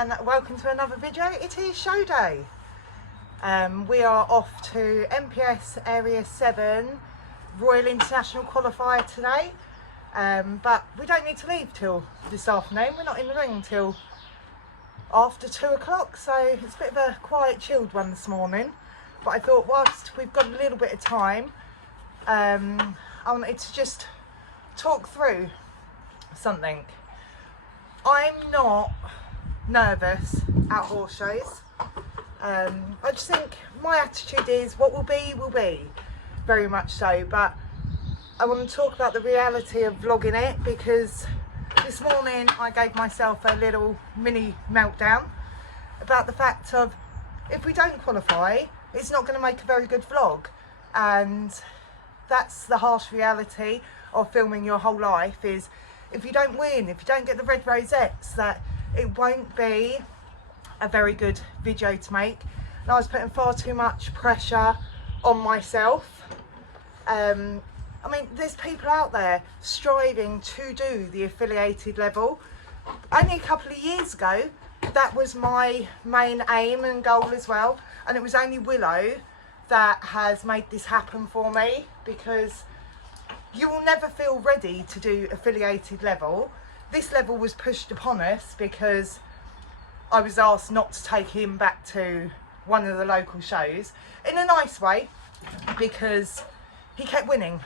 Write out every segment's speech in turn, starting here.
and welcome to another video. It is show day. We are off to MPS Area 7 Royal International Qualifier today, but we don't need to leave till this afternoon. We're not in the ring till after 2 o'clock, so it's a bit of a quiet, chilled one this morning. But I thought whilst we've got a little bit of time, I wanted to just talk through something. I'm not nervous at horse shows. I just think my attitude is what will be, very much so. But I want to talk about the reality of vlogging it, because this morning I gave myself a little mini meltdown about the fact of if we don't qualify, it's not going to make a very good vlog. And that's the harsh reality of filming your whole life, is if you don't win, if you don't get the red rosettes, that it won't be a very good video to make. And I was putting far too much pressure on myself. I mean, there's people out there striving to do the affiliated level. Only a couple of years ago, that was my main aim and goal as well. And it was only Willow that has made this happen for me, because you will never feel ready to do affiliated level. This level was pushed upon us because I was asked not to take him back to one of the local shows, in a nice way, because he kept winning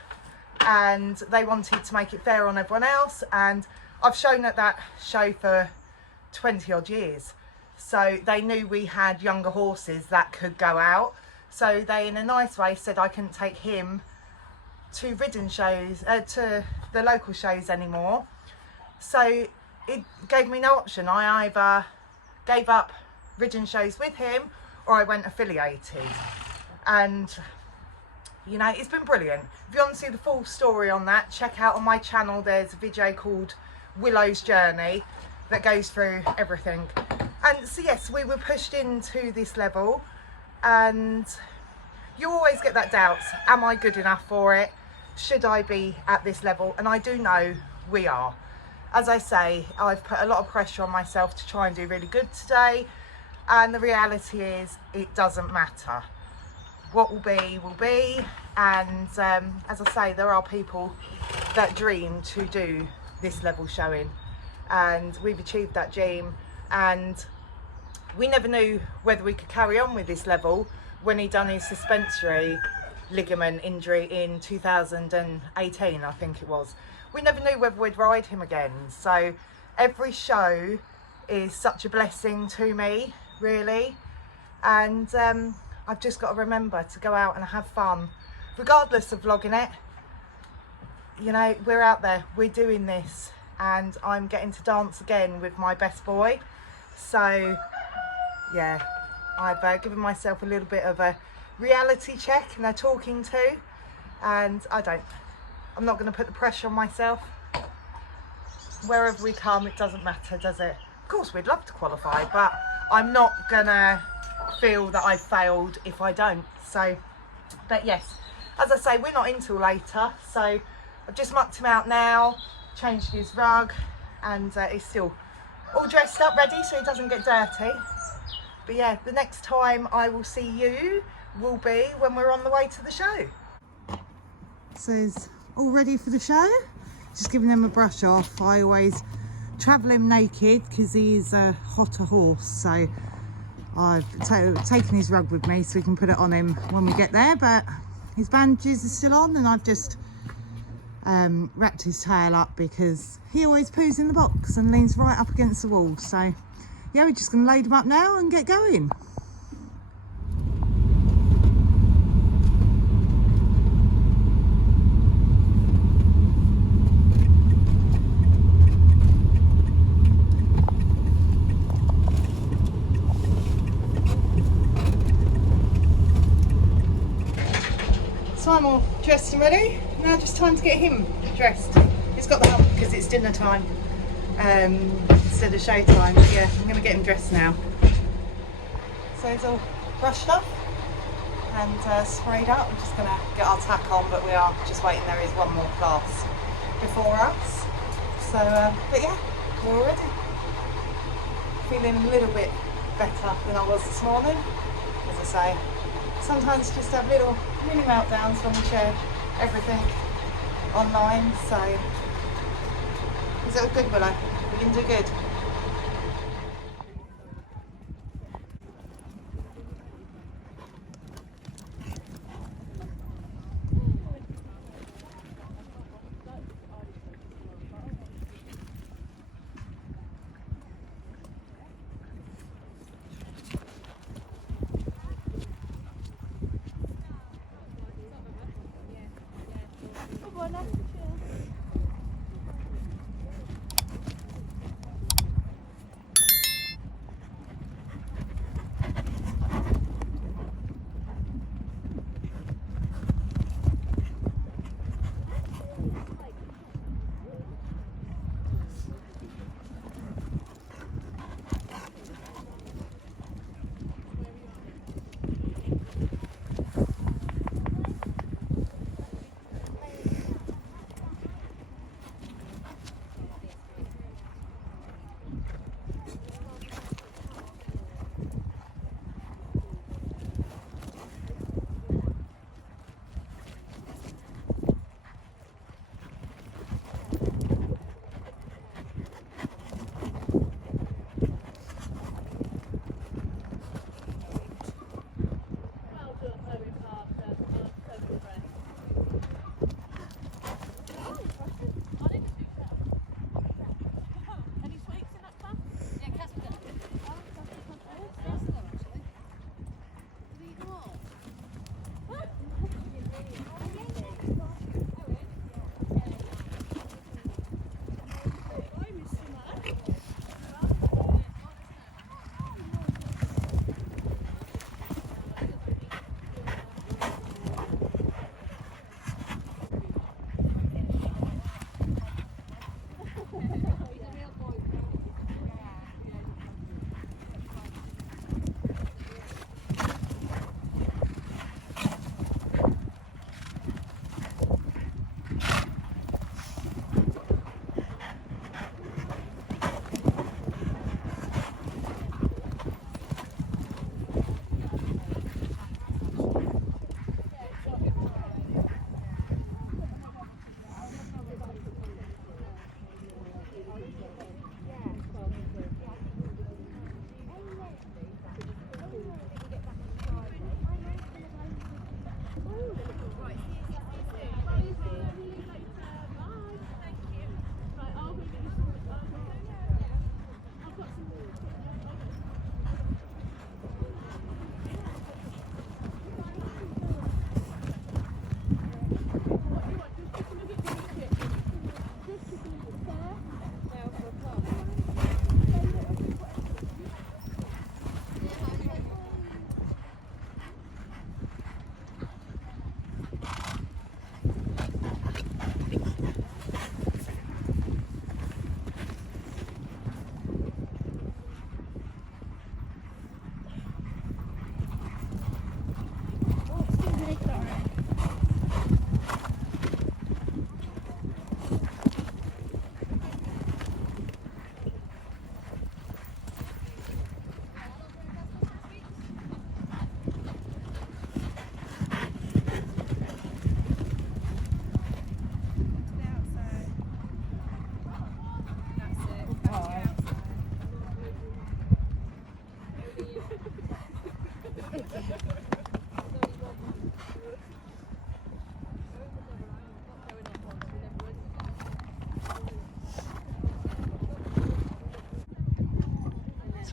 and they wanted to make it fair on everyone else. And I've shown at that show for 20 odd years, so they knew we had younger horses that could go out. So they, in a nice way, said I couldn't take him to ridden shows, to the local shows anymore. So it gave me no option. I either gave up ridden shows with him or I went affiliated. And you know, it's been brilliant. If you want to see the full story on that, check out on my channel. There's a video called Willow's Journey that goes through everything. And so yes, we were pushed into this level, and you always get that doubt. Am I good enough for it? Should I be at this level? And I do know we are. As I say, I've put a lot of pressure on myself to try and do really good today, and the reality is it doesn't matter. What will be. And as I say, there are people that dream to do this level showing, and we've achieved that dream. And we never knew whether we could carry on with this level when he done his suspensory ligament injury in 2018, I think it was. We never knew whether we'd ride him again. So every show is such a blessing to me, really. And I've just got to remember to go out and have fun, regardless of vlogging it. You know, we're out there, we're doing this, and I'm getting to dance again with my best boy. So yeah, I've given myself a little bit of a reality check and a talking to, and I'm not going to put the pressure on myself. Wherever we come, it doesn't matter, does it? Of course we'd love to qualify, but I'm not gonna feel that I failed if I don't. So, but yes, as I say, we're not in till later, so I've just mucked him out now, changed his rug, and he's still all dressed up, ready, so he doesn't get dirty. But yeah, the next time I will see you will be when we're on the way to the show. So he's all ready for the show. Just giving him a brush off. I always travel him naked because he's a hotter horse. So I've taken his rug with me so we can put it on him when we get there. But his bandages are still on, and I've just wrapped his tail up because he always poos in the box and leans right up against the wall. So yeah, we're just going to load him up now and get going. So I'm all dressed and ready. Now just time to get him dressed. He's got the hump because it's dinner time instead of show time. But yeah, I'm going to get him dressed now. So he's all brushed up and sprayed up. We're just going to get our tack on, but we are just waiting. There is one more class before us. So, but yeah, we're all ready. feeling a little bit better than I was this morning. As I say, sometimes just have little mini meltdowns when we share everything online. So is it all good, Willow? We can do good.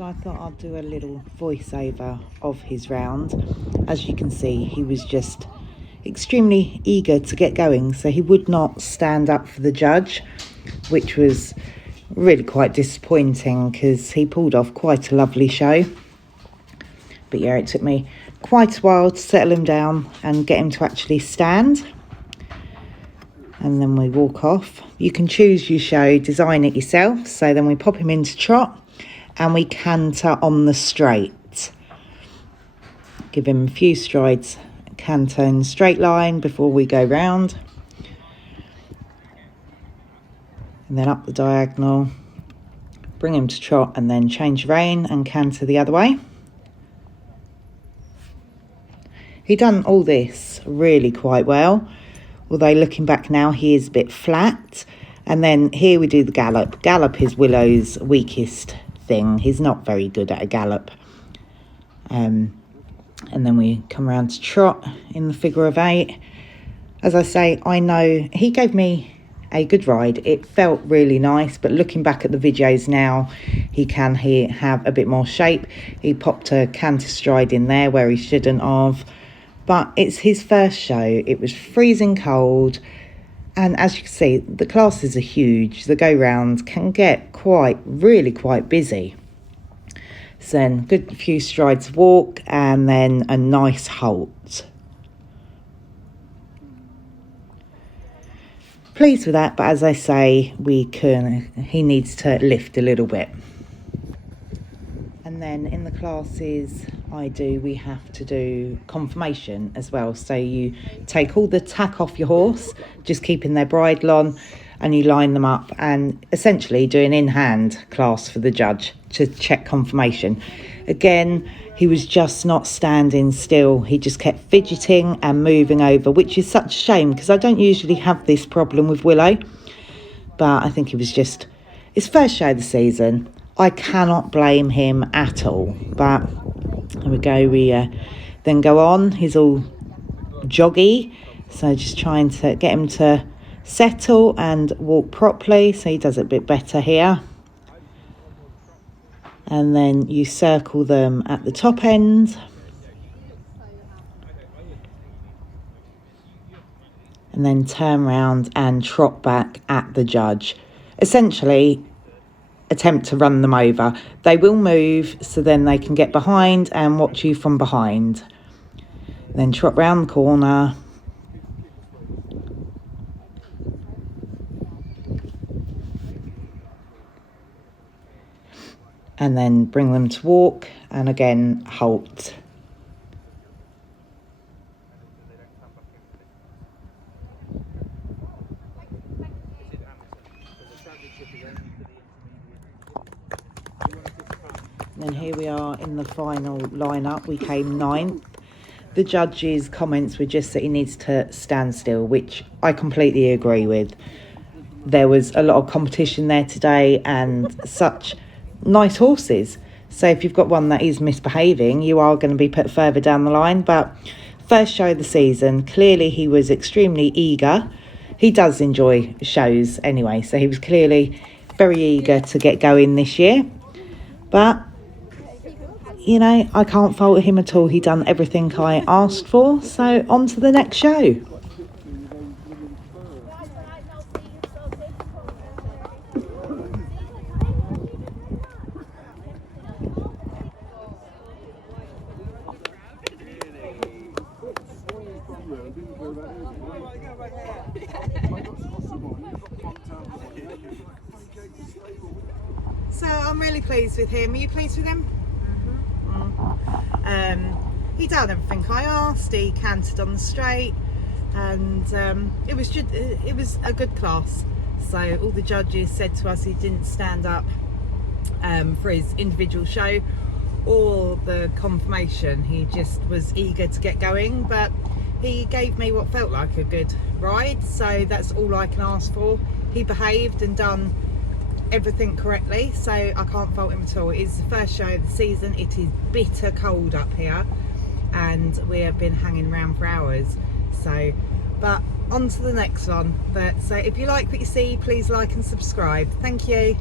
So I thought I'd do a little voiceover of his round. As you can see, he was just extremely eager to get going, so he would not stand up for the judge, which was really quite disappointing because he pulled off quite a lovely show. But yeah, it took me quite a while to settle him down and get him to actually stand. And then we walk off. You can choose your show, design it yourself. So then we pop him into trot and we canter on the straight. Give him a few strides, canter in straight line before we go round. And then up the diagonal, bring him to trot and then change rein and canter the other way. He done all this really quite well, although looking back now he is a bit flat. And then here we do the gallop. Gallop is Willow's weakest thing. He's not very good at a gallop. And then we come around to trot in the figure of 8. As I say, I know he gave me a good ride. It felt really nice, but looking back at the videos now, he can have a bit more shape. He popped a canter stride in there where he shouldn't have. But it's his first show. It was freezing cold. And as you can see, the classes are huge. The go-round can get really quite busy. So then good few strides of walk and then a nice halt. Pleased with that, but as I say, he needs to lift a little bit. And then in the classes we have to do conformation as well. So you take all the tack off your horse, just keeping their bridle on, and you line them up and essentially do an in-hand class for the judge to check conformation. Again, he was just not standing still. He just kept fidgeting and moving over, which is such a shame because I don't usually have this problem with Willow. But I think it was just his first show of the season. I cannot blame him at all. But there we go. We then go on. He's all joggy. So just trying to get him to settle and walk properly. So he does it a bit better here. And then you circle them at the top end. And then turn round and trot back at the judge. Essentially, attempt to run them over. They will move, so then they can get behind and watch you from behind. Then trot round the corner. And then bring them to walk and again halt. And then here we are in the final lineup. We came 9th. The judge's comments were just that he needs to stand still, which I completely agree with. There was a lot of competition there today and such nice horses. So if you've got one that is misbehaving, you are going to be put further down the line. But first show of the season, clearly he was extremely eager. He does enjoy shows anyway, so he was clearly very eager to get going this year. But you know, I can't fault him at all. He done everything I asked for. So on to the next show. So I'm really pleased with him. Are you pleased with him? He done everything I asked. He cantered on the straight, and it was a good class. So all the judges said to us he didn't stand up for his individual show or the conformation. He just was eager to get going, but he gave me what felt like a good ride. So that's all I can ask for. He behaved and done everything correctly, so I can't fault him at all. It is the first show of the season. It is bitter cold up here and we have been hanging around for hours, so but on to the next one. But so if you like what you see, please like and subscribe. Thank you.